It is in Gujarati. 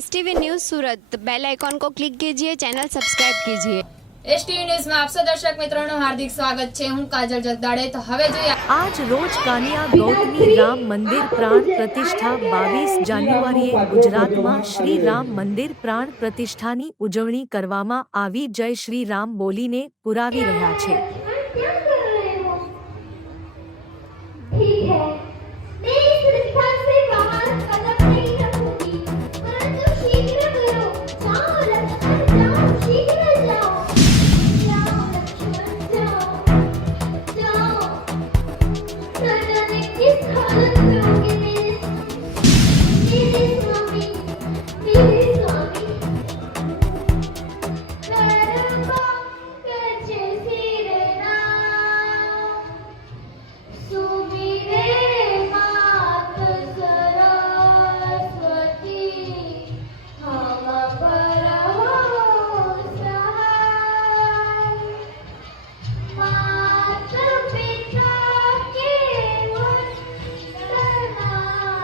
S news Surat. News Surat bell icon को क्लिक कीजिए चैनल सब्सक्राइब कीजिए। એસટીવી ન્યૂઝમાં આપ સૌ દર્શક મિત્રોનું હાર્દિક સ્વાગત છે. હું કાજલ જગદાડે. તો હવે જોઈએ આજ રોજ કાનિયા ગૌતમી રામ મંદિર પ્રાણ પ્રતિષ્ઠા બાવીસ જાન્યુઆરીએ ગુજરાતમાં શ્રી રામ મંદિર પ્રાણ પ્રતિષ્ઠાની ઉજવણી કરવામાં આવી. જય શ્રી રામ બોલીને પુરાવી રહ્યા છે.